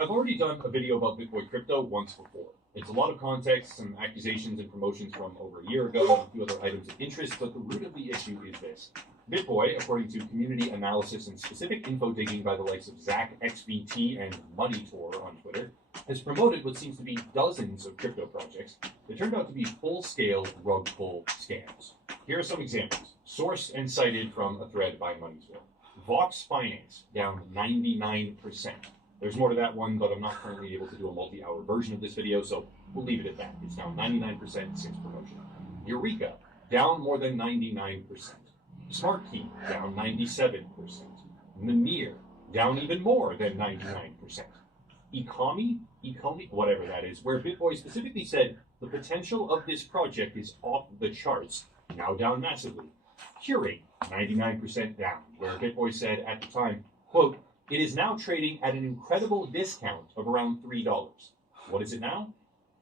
I've already done a video about Bitcoin crypto once before. It's a lot of context, some accusations and promotions from over a year ago, and a few other items of interest, but the root of the issue is this. BitBoy, according to community analysis and specific info digging by the likes of Zach XBT and MoneyTour on Twitter, has promoted what seems to be dozens of crypto projects that turned out to be full-scale rug pull scams. Here are some examples, sourced and cited from a thread by MoneyTour. Vox Finance, down 99%. There's more to that one, but I'm not currently able to do a multi-hour version of this video, so we'll leave it at that. It's down 99% since promotion. Eureka, down more than 99%. SmartKey, down 97%. Mimir, down even more than 99%. Ecomi, whatever that is, where BitBoy specifically said the potential of this project is off the charts, now down massively. Curate, 99% down, where BitBoy said at the time, quote, "It is now trading at an incredible discount of around $3. What is it now?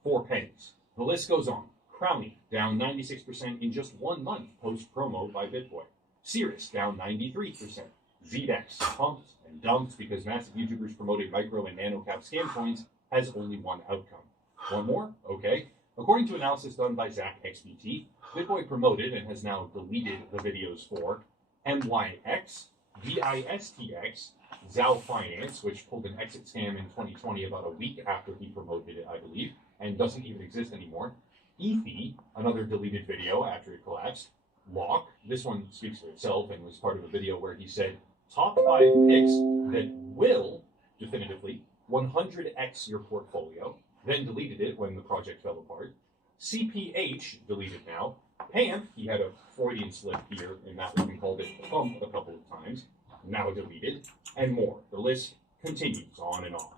4 pennies. The list goes on. Crowny, down 96% in just 1 month post-promo by BitBoy. Cirrus, down 93%. ZDEX, pumped and dumped because massive YouTubers promoting micro and nano cap scam coins has only one outcome. One more? Okay. According to analysis done by Zach XBT, BitBoy promoted and has now deleted the videos for MYX, DISTX, Zao Finance, which pulled an exit scam in 2020 about a week after he promoted it, I believe, and doesn't even exist anymore. Ethi, another deleted video after it collapsed. Lock, this one speaks for itself and was part of a video where he said, top 5 picks that will, definitively, 100x your portfolio, then deleted it when the project fell apart. CPH, deleted now. Pamp, he had a Freudian slip here in that one, he called it pump a couple of times, now deleted, and more. The list continues on and on.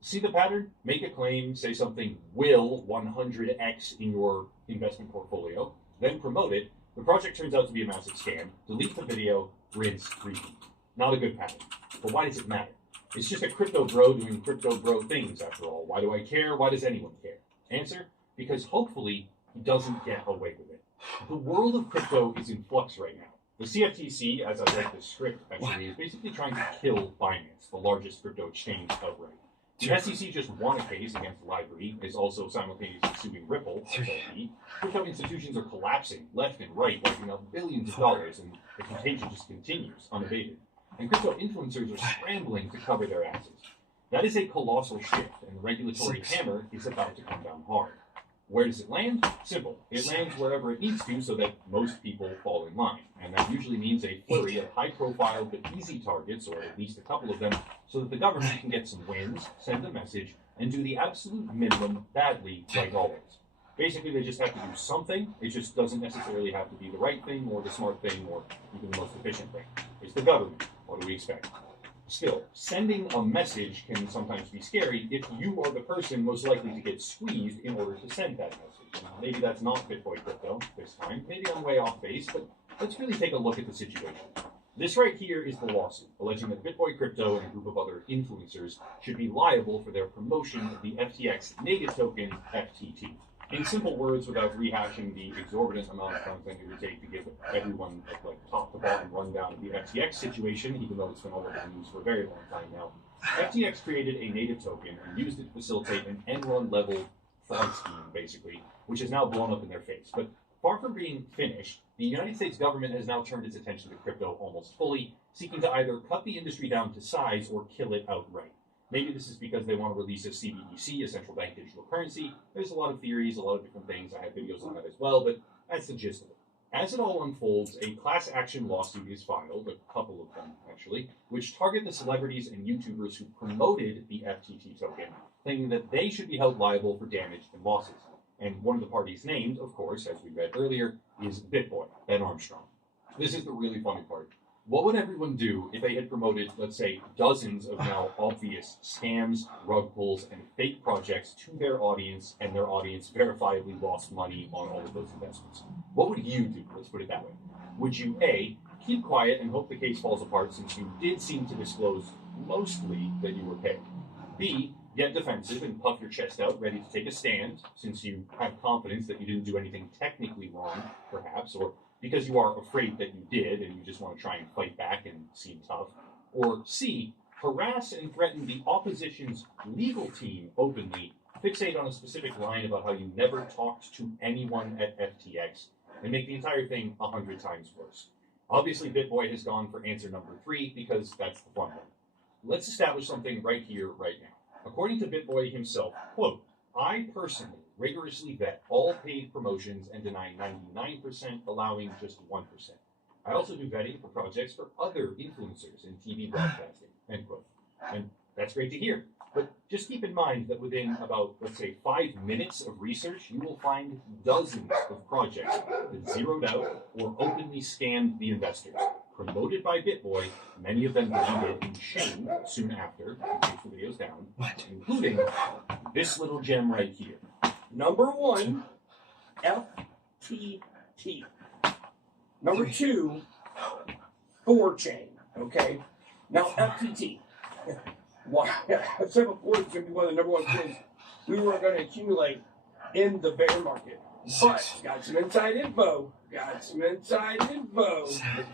See the pattern? Make a claim, say something will 100x in your investment portfolio, then promote it. The project turns out to be a massive scam. Delete the video, rinse, repeat. Not a good pattern. But why does it matter? It's just a crypto bro doing crypto bro things, after all. Why do I care? Why does anyone care? Answer? Because hopefully he doesn't get away with it. The world of crypto is in flux right now. The CFTC, as I read the script, actually, is basically trying to kill Binance, the largest crypto exchange outright. The SEC just won a case against Library, is also simultaneously suing Ripple, XRP. Crypto institutions are collapsing left and right, wiping out billions of dollars, and the contagion just continues unabated. And crypto influencers are scrambling to cover their asses. That is a colossal shift, and the regulatory hammer is about to come down hard. Where does it land? Simple. It lands wherever it needs to so that most people fall in line. And that usually means a flurry of high-profile but easy targets, or at least a couple of them, so that the government can get some wins, send a message, and do the absolute minimum badly, like always. Basically, they just have to do something. It just doesn't necessarily have to be the right thing, or the smart thing, or even the most efficient thing. It's the government. What do we expect? Still, sending a message can sometimes be scary if you are the person most likely to get squeezed in order to send that message. Maybe that's not BitBoy crypto this time. Maybe I'm way off base, but let's really take a look at the situation. This right here is the lawsuit, alleging that BitBoy crypto and a group of other influencers should be liable for their promotion of the FTX native token FTT. In simple words, without rehashing the exorbitant amount of content it would take to give everyone a top to bottom rundown of the FTX situation, even though it's been all over the news for a very long time now, FTX created a native token and used it to facilitate an Enron level fraud scheme, basically, which has now blown up in their face. But far from being finished, the United States government has now turned its attention to crypto almost fully, seeking to either cut the industry down to size or kill it outright. Maybe this is because they want to release a CBDC, a central bank digital currency. There's a lot of theories, a lot of different things. I have videos on that as well, but that's the gist of it. As it all unfolds, a class action lawsuit is filed, a couple of them actually, which target the celebrities and YouTubers who promoted the FTT token, claiming that they should be held liable for damage and losses. And one of the parties named, of course, as we read earlier, is BitBoy, Ben Armstrong. This is the really funny part. What would everyone do if they had promoted, let's say, dozens of now obvious scams, rug pulls, and fake projects to their audience, and their audience verifiably lost money on all of those investments? What would you do? Let's put it that way. Would you, A, keep quiet and hope the case falls apart since you did seem to disclose mostly that you were paid? B, get defensive and puff your chest out, ready to take a stand, since you have confidence that you didn't do anything technically wrong, perhaps, or because you are afraid that you did and you just want to try and fight back and seem tough? Or C, harass and threaten the opposition's legal team openly, fixate on a specific line about how you never talked to anyone at FTX, and make the entire thing 100 times worse. Obviously, BitBoy has gone for answer number 3 because that's the fun one. Let's establish something right here, right now. According to BitBoy himself, quote, I personally rigorously vet all paid promotions and deny 99%, allowing just 1%. I also do vetting for projects for other influencers in TV broadcasting, end quote. And that's great to hear. But just keep in mind that within about, let's say, 5 minutes of research, you will find dozens of projects that zeroed out or openly scammed the investors, promoted by BitBoy, many of them deleted in shame soon after, he takes the videos down, including this little gem right here. Number 1, FTT. Number 2, 4chain. Okay? Now, FTT. Why? I've said before, it's going to be one of the number 1 things we were going to accumulate in the bear market. But, got some inside info. That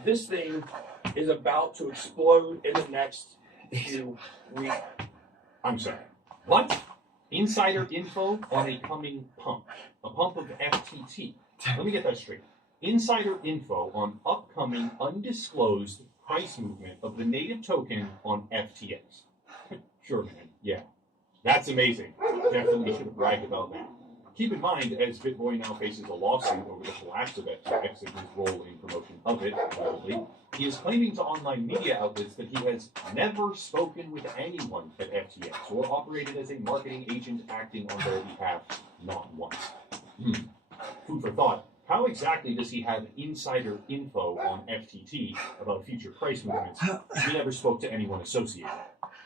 this thing is about to explode in the next few weeks. I'm sorry. What? Insider info on a coming pump. A pump of FTT. Let me get that straight. Insider info on upcoming undisclosed price movement of the native token on FTX. Sure, man. Yeah. That's amazing. Definitely should have bragged about that. Keep in mind, as BitBoy now faces a lawsuit over the collapse of FTX and his role in promotion of it, probably, he is claiming to online media outlets that he has never spoken with anyone at FTX or operated as a marketing agent acting on their behalf, not once. Food for thought. How exactly does he have insider info on FTT about future price movements if he never spoke to anyone associated?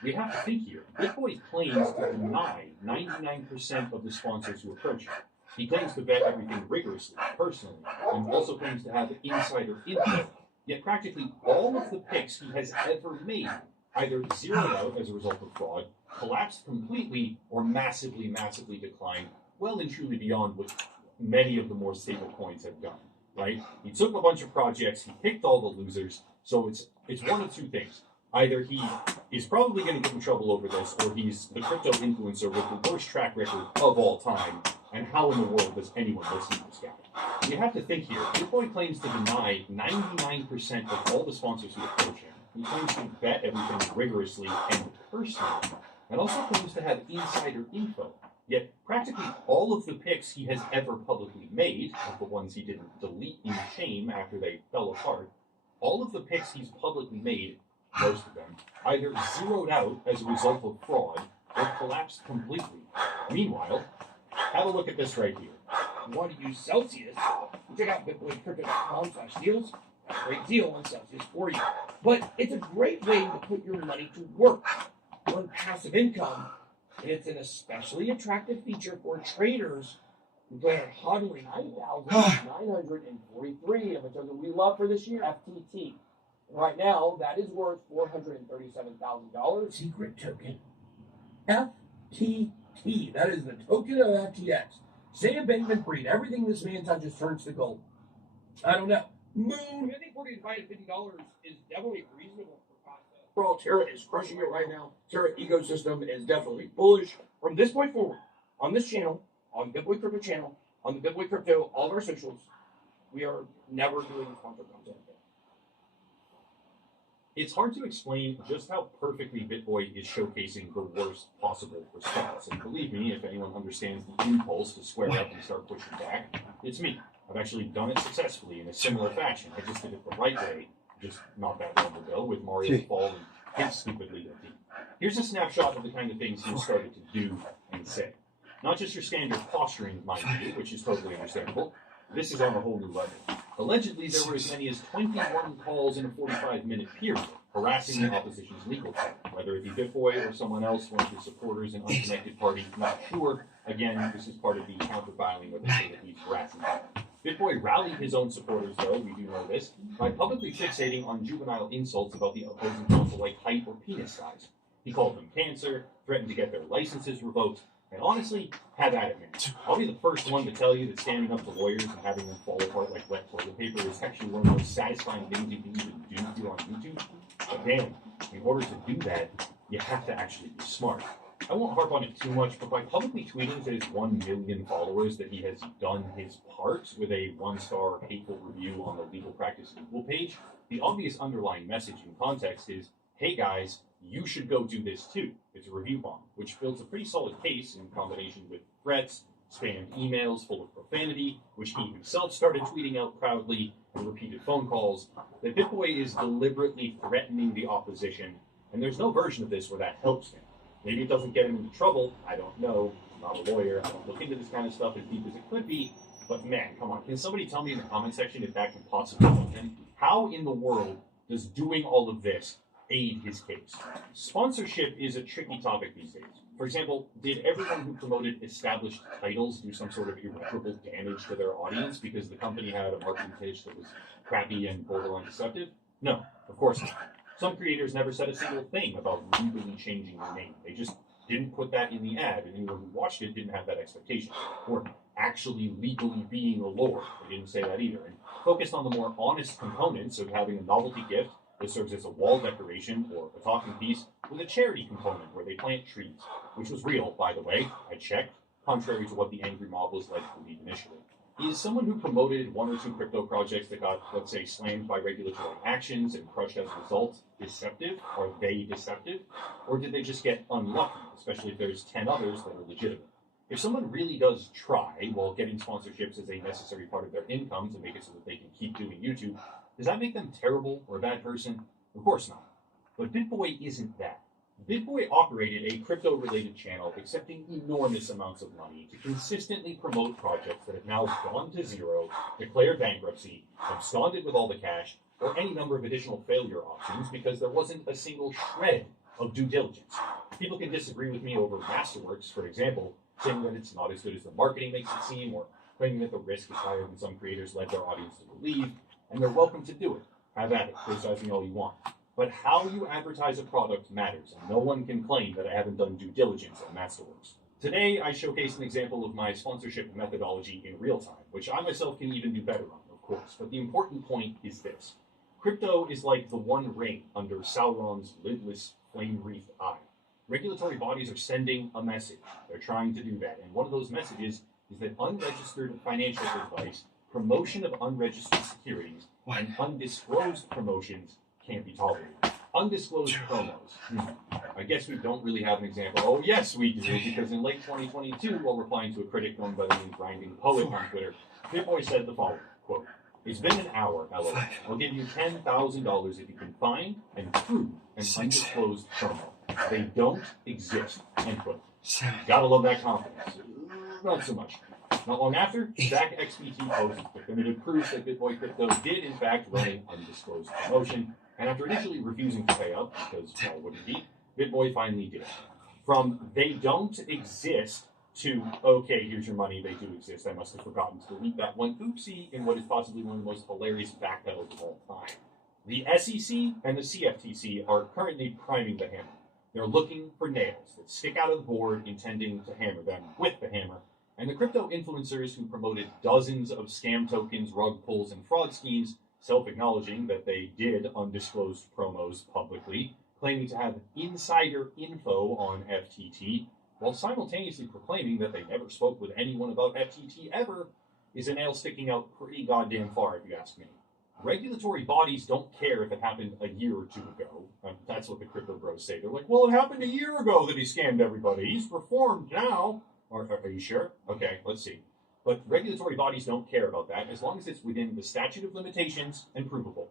We have to think here. BitBoy claims to deny 99% of the sponsors who approach him. He claims to vet everything rigorously, personally, and also claims to have insider info. Yet practically all of the picks he has ever made either zeroed out as a result of fraud, collapsed completely, or massively, massively declined, well and truly beyond what many of the more stable coins have done, right? He took a bunch of projects, he picked all the losers, so it's one of two things. Either he is probably going to get in trouble over this, or he's the crypto influencer with the worst track record of all time, and how in the world does anyone listen to this guy? You have to think here. BitBoy claims to deny 99% of all the sponsors who approach him. He claims to vet everything rigorously and personally, and also claims to have insider info. Yet practically all of the picks he has ever publicly made, of the ones he didn't delete in shame after they fell apart, all of the picks he's publicly made, most of them, either zeroed out as a result of fraud or collapsed completely. Meanwhile, have a look at this right here. You want to use Celsius? Check out bitboycrypto.com/deals. A great deal on Celsius for you. But it's a great way to put your money to work. Earn passive income. And it's an especially attractive feature for traders who plan on hodling 9,943 of a token we love for this year, FTT. Right now, that is worth $437,000. Secret token. FTT. That is the token of FTX. Say a Benjamin Freed. Everything this man touches turns to gold. I don't know. Moon. I think $40 to $50 is definitely reasonable for concept. Overall, Terra is crushing it right now. Terra ecosystem is definitely bullish. From this point forward, on this channel, on the BitBoy Crypto channel, on the BitBoy Crypto, all of our socials, we are never doing sponsored content. It's hard to explain just how perfectly BitBoy is showcasing the worst possible response. And believe me, if anyone understands the impulse to square up and start pushing back, it's me. I've actually done it successfully in a similar fashion. I just did it the right way, just not that long ago, with Mario's fall and his stupid legal team. Here's a snapshot of the kind of things he started to do and say. Not just your standard posturing, mind you, which is totally understandable. This is on a whole new level. Allegedly, there were as many as 21 calls in a 45-minute period, harassing the opposition's legal team, whether it be BitBoy or someone else, one of his supporters, an unconnected party, not sure. Again, this is part of the counter-filing where they say that he's harassing them. BitBoy rallied his own supporters, though, we do know this, by publicly fixating on juvenile insults about the opposing counsel like height or penis size. He called them cancer, threatened to get their licenses revoked, and honestly, have at it, man. I'll be the first one to tell you that standing up to lawyers and having them fall apart like wet toilet paper is actually one of the most satisfying things you can even do here on YouTube. But damn, In order to do that, you have to actually be smart. I won't harp on it too much, but by publicly tweeting to his 1 million followers that he has done his part with a 1-star hateful review on the Legal Practice Equal page, the obvious underlying message in context is, hey guys, you should go do this too. It's a review bomb, which builds a pretty solid case in combination with threats, spammed emails full of profanity, which he himself started tweeting out proudly, and repeated phone calls, that BitBoy is deliberately threatening the opposition, and there's no version of this where that helps him. Maybe it doesn't get him into trouble, I don't know. I'm not a lawyer, I don't look into this kind of stuff as deep as it could be, but man, come on, can somebody tell me in the comment section if that can possibly help him? How in the world does doing all of this aid his case? Sponsorship is a tricky topic these days. For example, did everyone who promoted established titles do some sort of irreparable damage to their audience because the company had a marketing pitch that was crappy and borderline deceptive? No, of course not. Some creators never said a single thing about legally changing their name. They just didn't put that in the ad, and anyone who watched it didn't have that expectation. Or actually legally being a lord. They didn't say that either. And focused on the more honest components of having a novelty gift that serves as a wall decoration or a talking piece with a charity component where they plant trees, which was real, by the way. I checked, contrary to what the angry mob was led to believe initially. Is someone who promoted 1 or 2 crypto projects that got, let's say, slammed by regulatory actions and crushed as a result deceptive? Are they deceptive? Or did they just get unlucky, especially if there's 10 others that are legitimate? If someone really does try, while getting sponsorships as a necessary part of their income to make it so that they can keep doing YouTube, does that make them terrible or a bad person? Of course not. But BitBoy isn't that. BitBoy operated a crypto-related channel accepting enormous amounts of money to consistently promote projects that have now gone to zero, declared bankruptcy, absconded with all the cash, or any number of additional failure options because there wasn't a single shred of due diligence. People can disagree with me over Masterworks, for example, saying that it's not as good as the marketing makes it seem, or claiming that the risk is higher than some creators led their audience to believe, and they're welcome to do it. Have at it, criticize me all you want. But how you advertise a product matters, and no one can claim that I haven't done due diligence on Masterworks. Today, I showcase an example of my sponsorship methodology in real time, which I myself can even do better on, of course. But the important point is this. Crypto is like the one ring under Sauron's lidless, flame-wreathed eye. Regulatory bodies are sending a message. They're trying to do that, and one of those messages is that unregistered financial advice, promotion of unregistered securities, and undisclosed promotions can't be tolerated. Undisclosed promos. I guess we don't really have an example. Oh, yes, we do, because in late 2022, while replying to a critic known by the name Grinding Poet on Twitter, BitBoy said the following, quote, "It's been an hour, LOL. I'll give you $10,000 if you can find and prove an undisclosed promo. They don't exist," end quote. Gotta love that confidence. Not so much. Not long after, Zach XBT posted definitive proof that BitBoy Crypto did in fact run an undisclosed promotion, and after initially refusing to pay up, because why wouldn't he, BitBoy finally did. From they don't exist to, okay, here's your money, they do exist, I must have forgotten to delete that one oopsie in what is possibly one of the most hilarious backpedals of all time. The SEC and the CFTC are currently priming the hammer. They're looking for nails that stick out of the board, intending to hammer them with the hammer. And the crypto influencers who promoted dozens of scam tokens, rug pulls, and fraud schemes, self-acknowledging that they did undisclosed promos publicly, claiming to have insider info on FTT, while simultaneously proclaiming that they never spoke with anyone about FTT ever, is a nail sticking out pretty goddamn far, if you ask me. Regulatory bodies don't care if it happened a year or two ago. That's what the crypto bros say. They're like, well, it happened a year ago that he scammed everybody. He's reformed now. Are you sure? Okay, let's see. But regulatory bodies don't care about that as long as it's within the statute of limitations and provable.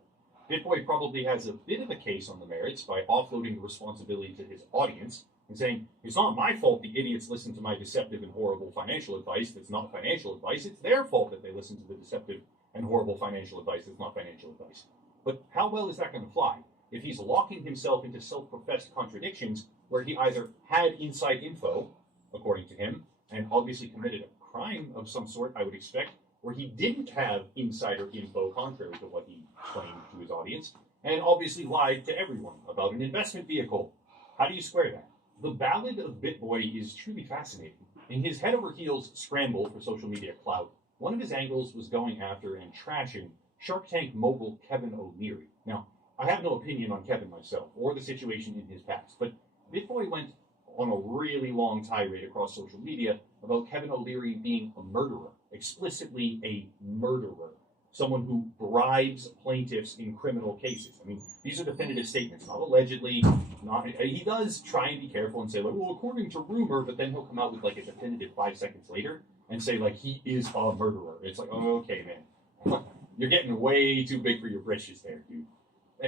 BitBoy probably has a bit of a case on the merits by offloading the responsibility to his audience and saying, it's not my fault the idiots listen to my deceptive and horrible financial advice that's not financial advice. It's their fault that they listen to the deceptive and horrible financial advice that's not financial advice. But how well is that going to fly if he's locking himself into self-professed contradictions where he either had inside info, according to him, and obviously committed a crime of some sort, I would expect, where he didn't have insider info contrary to what he claimed to his audience, and obviously lied to everyone about an investment vehicle. How do you square that? The ballad of BitBoy is truly fascinating. In his head-over-heels scramble for social media clout, one of his angles was going after and trashing Shark Tank mogul Kevin O'Leary. Now, I have no opinion on Kevin myself or the situation in his past, but BitBoy went on a really long tirade across social media about Kevin O'Leary being a murderer, explicitly a murderer, someone who bribes plaintiffs in criminal cases. I mean, these are definitive statements, not allegedly. Not he does try and be careful and say, like, well, according to rumor, but then he'll come out with like a definitive 5 seconds later and say, like, he is a murderer. It's like, oh, okay, man, you're getting way too big for your britches there, dude.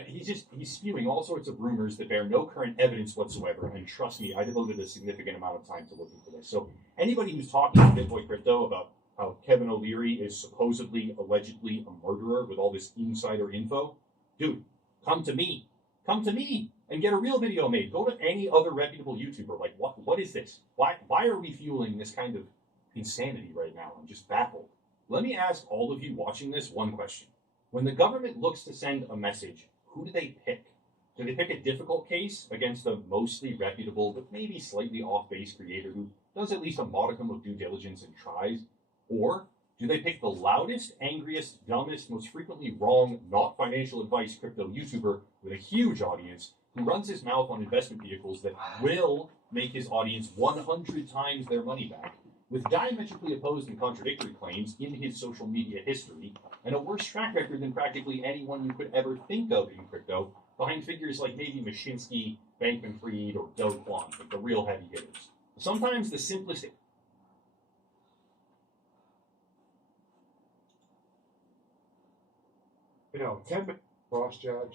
He's spewing all sorts of rumors that bear no current evidence whatsoever, and trust me, I devoted a significant amount of time to looking for this. So anybody who's talking to BitBoy Crypto about how Kevin O'Leary is supposedly, allegedly a murderer with all this insider info, dude, come to me and get a real video made. Go to any other reputable YouTuber. Like, what is this? Why are we fueling this kind of insanity right now? I'm just baffled. Let me ask all of you watching this one question. When the government looks to send a message, who do they pick? Do they pick a difficult case against a mostly reputable but maybe slightly off-base creator who does at least a modicum of due diligence and tries? Or do they pick the loudest, angriest, dumbest, most frequently wrong, not financial advice crypto YouTuber with a huge audience who runs his mouth on investment vehicles that will make his audience 100 times their money back, with diametrically opposed and contradictory claims in his social media history, and a worse track record than practically anyone you could ever think of in crypto, behind figures like maybe Mashinsky, Bankman-Fried, or Do Kwon, like the real heavy hitters? Sometimes the simplest... You know, 10 minutes, cross jab,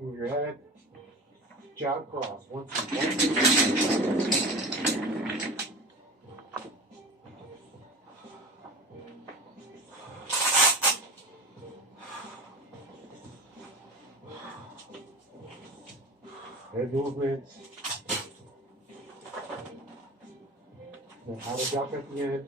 move your head, jab, cross, 1, 2, 1, 2. Head movements. Then how to duck at the end.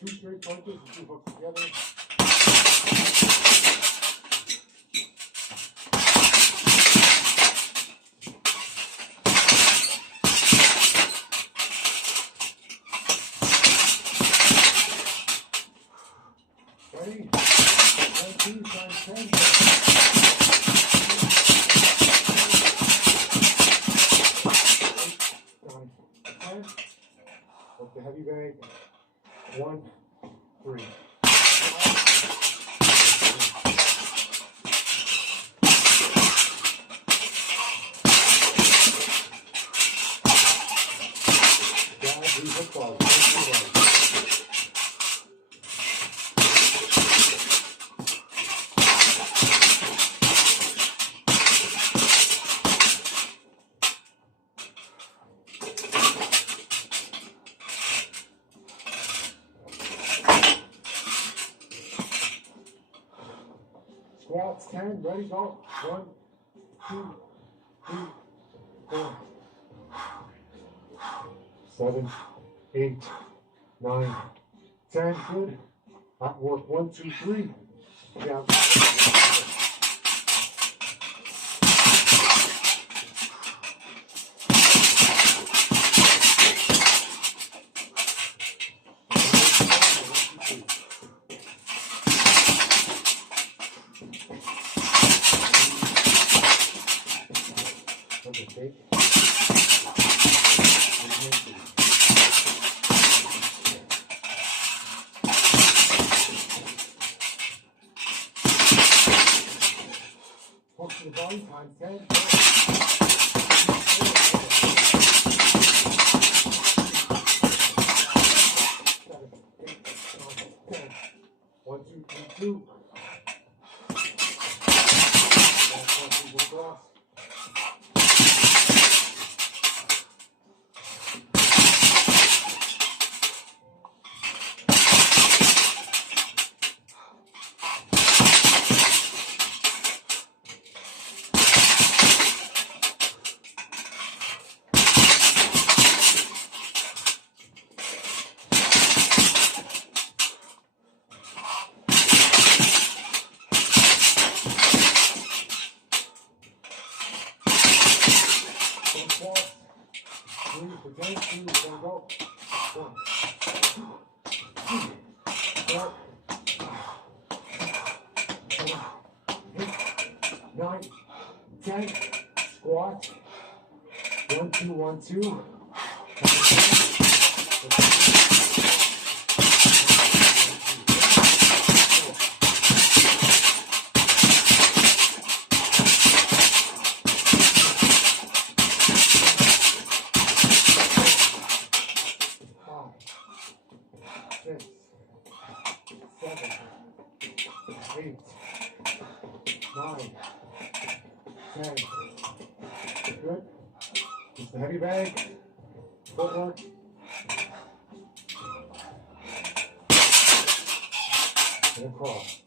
Two straight punches and 2 hooks together. Ready? 1, 2 times 10. Up the heavy bag. 1, 3. Squats 10, ready, go. 1, 2, 3, 4, 7, 8, 9, 10. Good. Hot work. 1, 2, 3. Down. Okay. Hook to the body, times 10. 2. Across. Nine, 10, squat, 1, 2, 1, 2. Good. Just the heavy bag. Footwork. And across.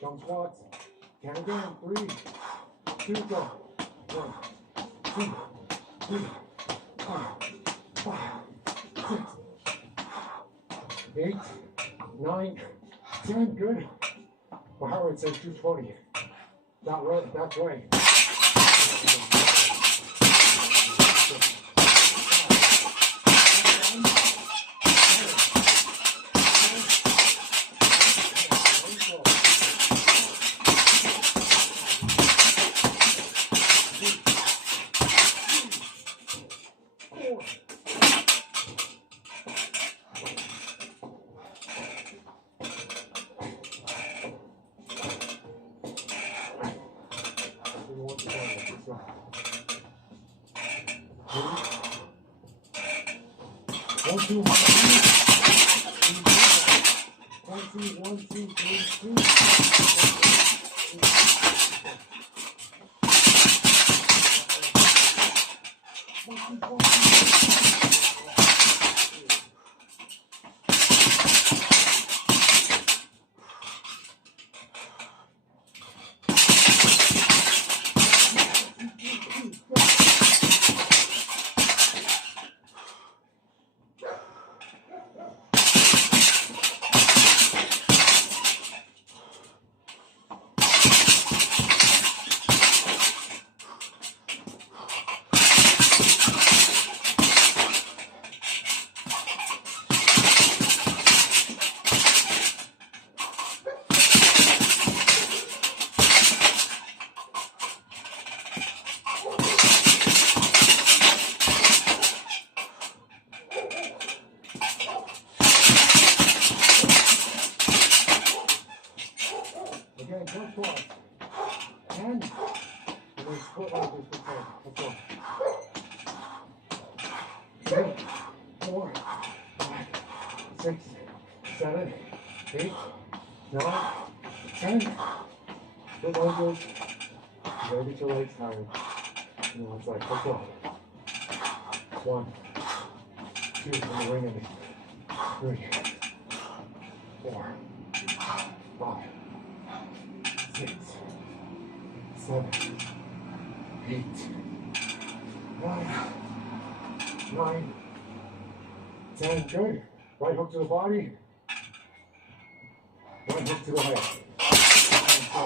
Jump squats. Count again. 3, 2, go. 1, 2, 3, 4, 5, 6, 8, 9, 10. Good. Well, Howard says 220. Not right. That's right. One, two, 1, 2, 3, 2. Again, jump squat. 10. And then split like this for 10. Let's go. 3, 4, 5, 6, 7, 8, 9, 10. Split lunges. You gotta get your legs tired. You know what it's like. Let's go. 1, 2, in the ring in me. 3, 4, 5, 6, 7, 8, 9, 10. Good. Right hook to the body. Right hook to the head. And go.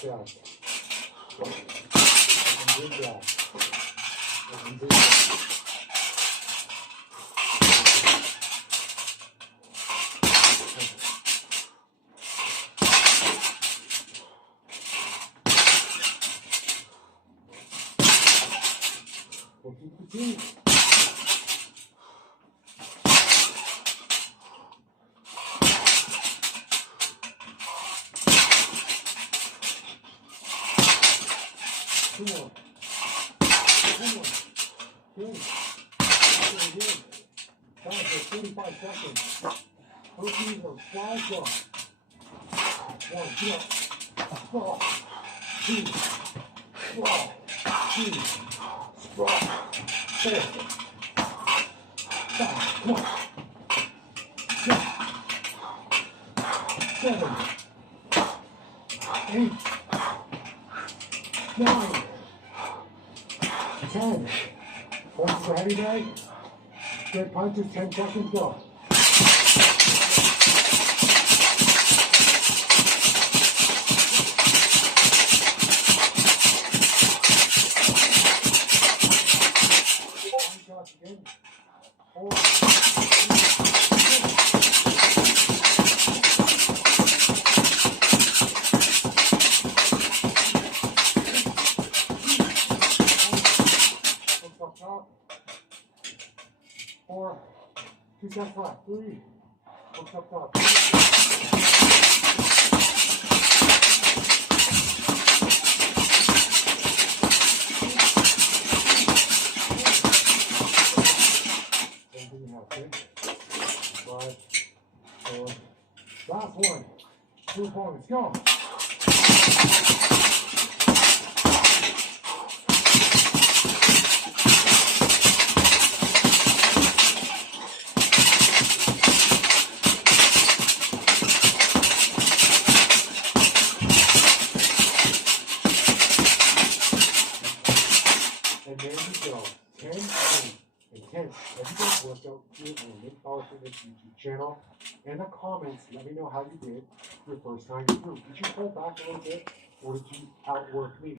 chest. Good job. Good job. We'll keep the team. Two more. Good. Very good. Time for 45 seconds. Hercules or fly jump. 1, 2, 4, 2, 4, 2, 4, 4, 5, 1, 6, 7, 8, 9, 10. Punches a heavy bag. Good punches, 10 seconds, go. One shot again. 4, 4, 2 shots left. 3, hooks up top. Then you have 6, 5, 4. Last one. 2 opponents. Go. And there you go. 10 intense. Everybody's workout. Do it on Nick Power Fitness YouTube channel. In the comments, let me know how you did your first time through. Did you pull back a little bit, or did you outwork me?